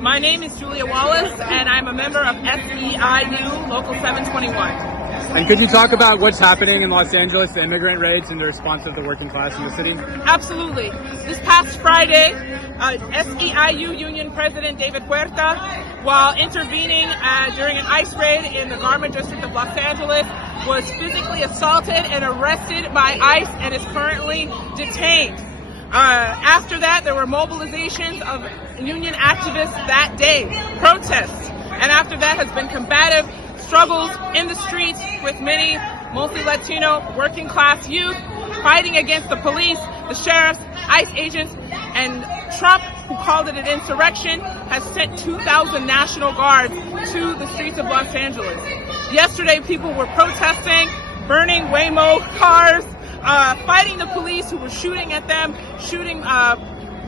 My name is Julia Wallace, and I'm a member of SEIU Local 721. And could you talk about what's happening in Los Angeles, the immigrant raids, and the response of the working class in the city? Absolutely. This past Friday, SEIU Union President David Huerta, while intervening during an ICE raid in the Garment District of Los Angeles, was physically assaulted and arrested by ICE and is currently detained. After that, there were mobilizations of union activists that day, protests, and after that has been combative struggles in the streets with many mostly Latino working class youth fighting against the police, the sheriffs, ICE agents, and Trump, who called it an insurrection, has sent 2,000 National Guards to the streets of Los Angeles. Yesterday, people were protesting, burning Waymo cars, fighting the police who were shooting at them, shooting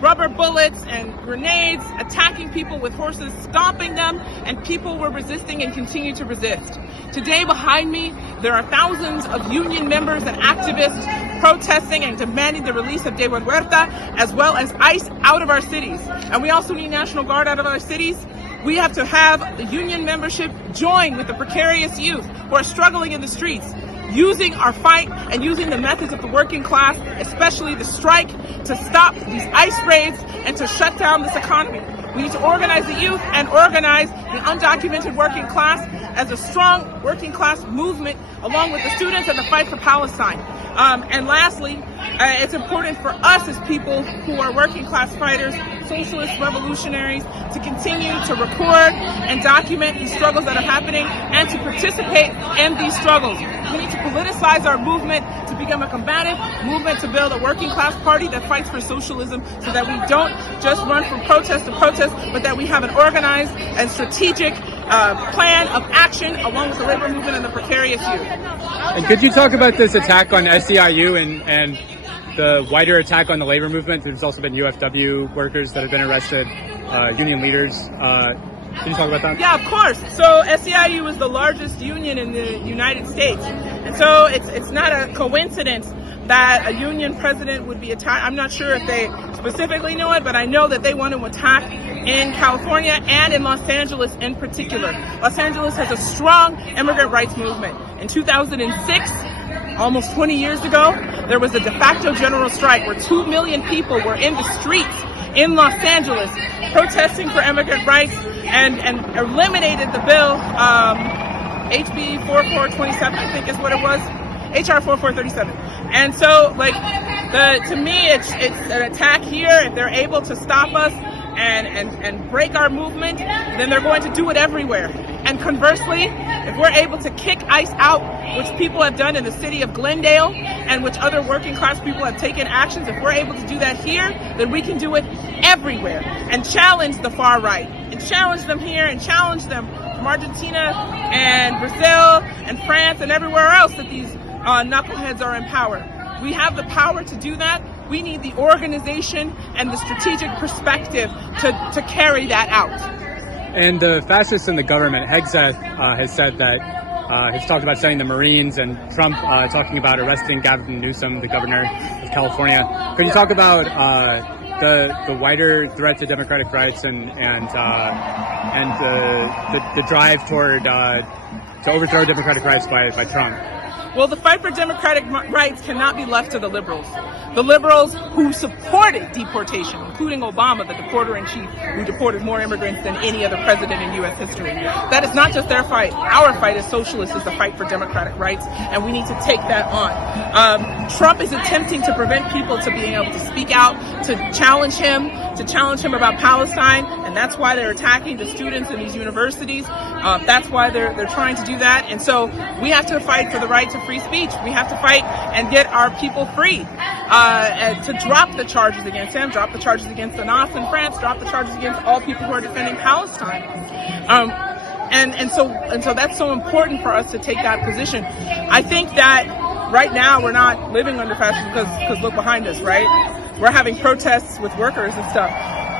rubber bullets and grenades, attacking people with horses, stomping them, and people were resisting and continue to resist. Today behind me, there are thousands of union members and activists protesting and demanding the release of David Huerta, as well as ICE out of our cities. And we also need National Guard out of our cities. We have to have the union membership join with the precarious youth who are struggling in the streets, using our fight and using the methods of the working class, especially the strike, to stop these ICE raids and to shut down this economy. We need to organize the youth and organize the undocumented working class as a strong working class movement, along with the students and the fight for Palestine. And lastly, it's important for us as people who are working class fighters, socialist revolutionaries, to continue to record and document these struggles that are happening and to participate in these struggles. We need to politicize our movement to become a combative movement, to build a working class party that fights for socialism, so that we don't just run from protest to protest, but that we have an organized and strategic plan of action along with the labor movement and the precarious youth. And could you talk about this attack on SEIU and the wider attack on the labor movement? There's also been UFW workers that have been arrested, union leaders. Can you talk about that? Yeah, of course. So SEIU is the largest union in the United States. And so it's not a coincidence that a union president would be attacked. I'm not sure if they specifically know it, but I know that they want to attack in California and in Los Angeles in particular. Los Angeles has a strong immigrant rights movement. In 2006, almost 20 years ago, there was a de facto general strike where 2 million people were in the streets in Los Angeles protesting for immigrant rights and eliminated the bill, HB 4427, I think is what it was, HR 4437. And so, to me, it's an attack here. If they're able to stop us and break our movement, then they're going to do it everywhere. And conversely, if we're able to kick ICE out, which people have done in the city of Glendale and which other working class people have taken actions, if we're able to do that here, then we can do it everywhere and challenge the far right and challenge them here and challenge them from Argentina and Brazil and France and everywhere else that these knuckleheads are in power. We have the power to do that. We need the organization and the strategic perspective to carry that out. And the fascists in the government, Hegseth, has said that has talked about sending the Marines, and Trump talking about arresting Gavin Newsom, the governor of California. Could you talk about the wider threat to democratic rights and the drive toward to overthrow democratic rights by Trump? Well, the fight for democratic rights cannot be left to the liberals. The liberals who supported deportation, including Obama, the deporter-in-chief, who deported more immigrants than any other president in U.S. history. That is not just their fight. Our fight as socialists is the fight for democratic rights, and we need to take that on. Trump is attempting to prevent people to being able to speak out, to challenge him about Palestine, and that's why they're attacking the students in these universities. That's why they're trying to do that. And so we have to fight for the right to free speech. We have to fight and get our people free. And to drop the charges against him, drop the charges against Anas in France, drop the charges against all people who are defending Palestine. And so that's so important for us to take that position. I think that right now we're not living under fascism because look behind us, right? We're having protests with workers and stuff.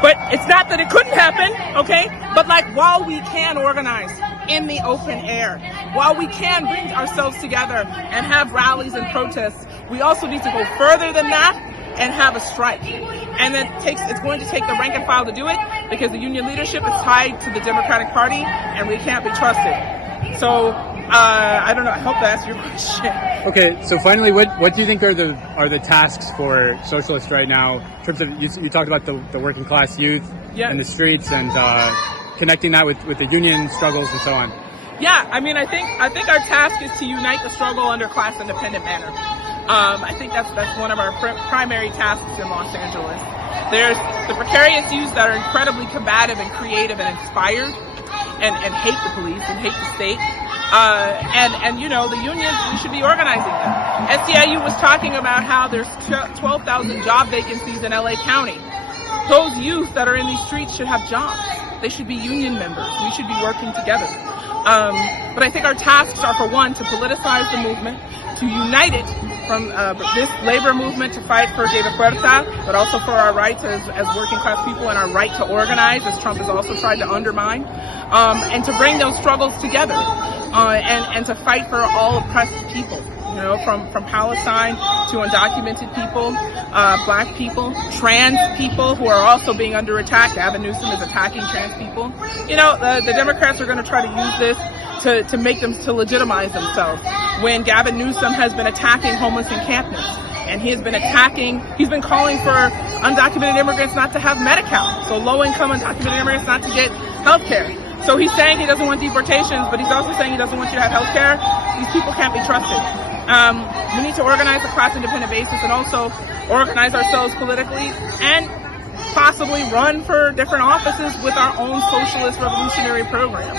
But it's not that it couldn't happen, okay? But while we can organize in the open air, while we can bring ourselves together and have rallies and protests, we also need to go further than that and have a strike. And then it's going to take the rank and file to do it because the union leadership is tied to the Democratic Party and we can't be trusted. So I don't know. I hope that answers your question. Okay, so finally, what do you think are the tasks for socialists right now in terms of you talked about the working class youth in the streets and connecting that with the union struggles and so on? Yeah, I mean, I think our task is to unite the struggle under class independent manner. I think that's one of our primary tasks in Los Angeles. There's the precarious youths that are incredibly combative and creative and inspired and hate the police and hate the state. And you know, the unions, we should be organizing them. SEIU was talking about how there's 12,000 job vacancies in LA County. Those youth that are in these streets should have jobs. They should be union members. We should be working together. But I think our tasks are, for one, to politicize the movement, to unite it from this labor movement to fight for David Huerta, but also for our rights as working class people and our right to organize, as Trump has also tried to undermine, and to bring those struggles together, and to fight for all oppressed people. You know, from Palestine to undocumented people, black people, trans people who are also being under attack. Gavin Newsom is attacking trans people. You know, the Democrats are going to try to use this to make them to legitimize themselves. When Gavin Newsom has been attacking homeless encampments, and he's been calling for undocumented immigrants not to have Medi-Cal, so low-income undocumented immigrants not to get health care. So he's saying he doesn't want deportations, but he's also saying he doesn't want you to have health care. These people can't be trusted. We need to organize a class-independent basis and also organize ourselves politically and possibly run for different offices with our own socialist revolutionary program.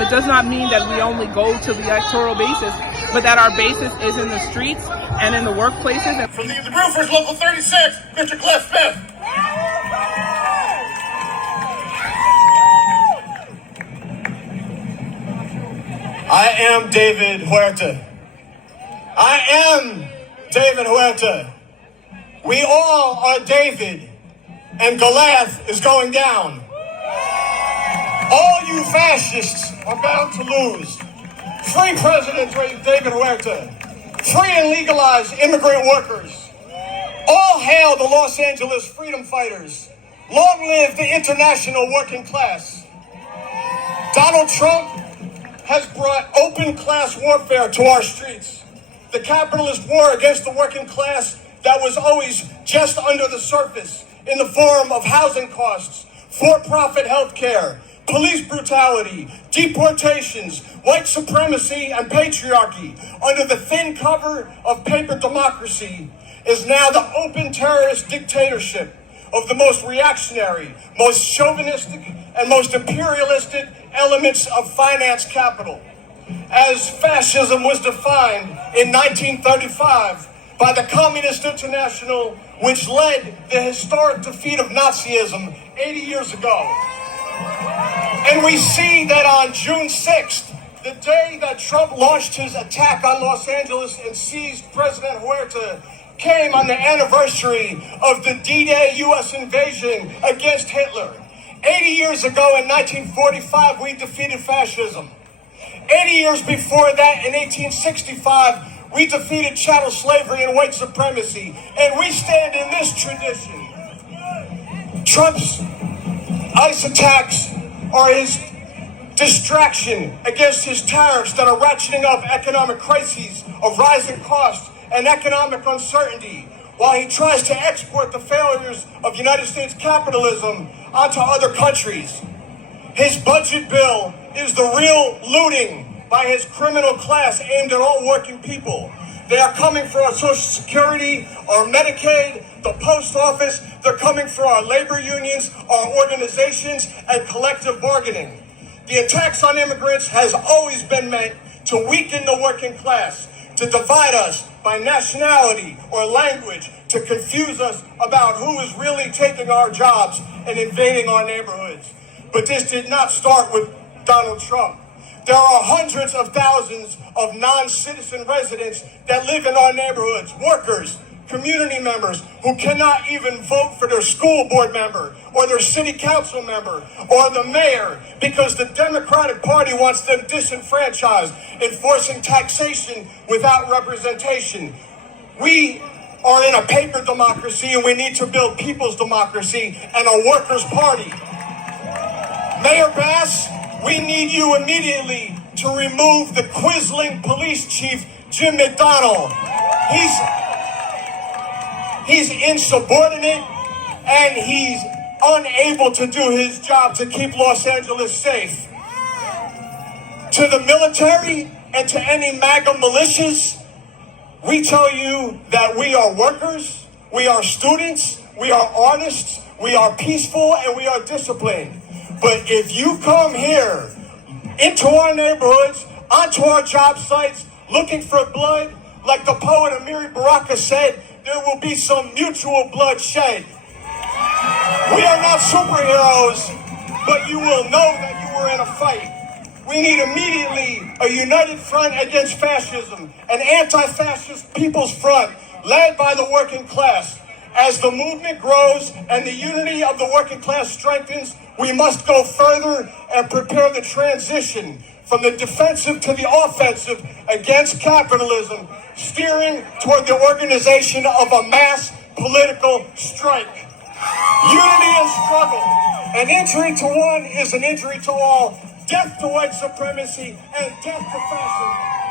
It does not mean that we only go to the electoral basis, but that our basis is in the streets and in the workplaces. From the Roofers Local 36, Mr. Cliff Smith. I am David Huerta. I am David Huerta. We all are David, and Goliath is going down. All you fascists are bound to lose. Free President David Huerta. Free and legalize immigrant workers. All hail the Los Angeles freedom fighters. Long live the international working class. Donald Trump has brought open class warfare to our streets. The capitalist war against the working class that was always just under the surface in the form of housing costs, for-profit health care, police brutality, deportations, white supremacy, and patriarchy under the thin cover of paper democracy is now the open terrorist dictatorship of the most reactionary, most chauvinistic, and most imperialistic elements of finance capital. As fascism was defined in 1935 by the Communist International, which led the historic defeat of Nazism 80 years ago. And we see that on June 6th, the day that Trump launched his attack on Los Angeles and seized President Huerta, came on the anniversary of the D-Day U.S. invasion against Hitler. 80 years ago in 1945, we defeated fascism. 80 years before that, in 1865, we defeated chattel slavery and white supremacy. And we stand in this tradition. Trump's ICE attacks are his distraction against his tariffs that are ratcheting up economic crises of rising costs and economic uncertainty, while he tries to export the failures of United States capitalism onto other countries. His budget bill is the real looting by his criminal class aimed at all working people. They are coming for our Social Security, our Medicaid, the post office. They're coming for our labor unions, our organizations, and collective bargaining. The attacks on immigrants has always been meant to weaken the working class, to divide us by nationality or language, to confuse us about who is really taking our jobs and invading our neighborhoods. But this did not start with Donald Trump. There are hundreds of thousands of non-citizen residents that live in our neighborhoods, workers, community members who cannot even vote for their school board member or their city council member or the mayor because the Democratic Party wants them disenfranchised, enforcing taxation without representation. We are in a paper democracy, and we need to build people's democracy and a workers' party. Mayor Bass, we need you immediately to remove the Quisling police chief, Jim McDonnell. He's insubordinate, and he's unable to do his job to keep Los Angeles safe. To the military and to any MAGA militias, we tell you that we are workers, we are students, we are artists, we are peaceful, and we are disciplined. But if you come here into our neighborhoods, onto our job sites, looking for blood, like the poet Amiri Baraka said, there will be some mutual bloodshed. We are not superheroes, but you will know that you were in a fight. We need immediately a united front against fascism, an anti-fascist people's front led by the working class. As the movement grows and the unity of the working class strengthens, we must go further and prepare the transition from the defensive to the offensive against capitalism, steering toward the organization of a mass political strike. Unity and struggle. An injury to one is an injury to all. Death to white supremacy and death to fascism.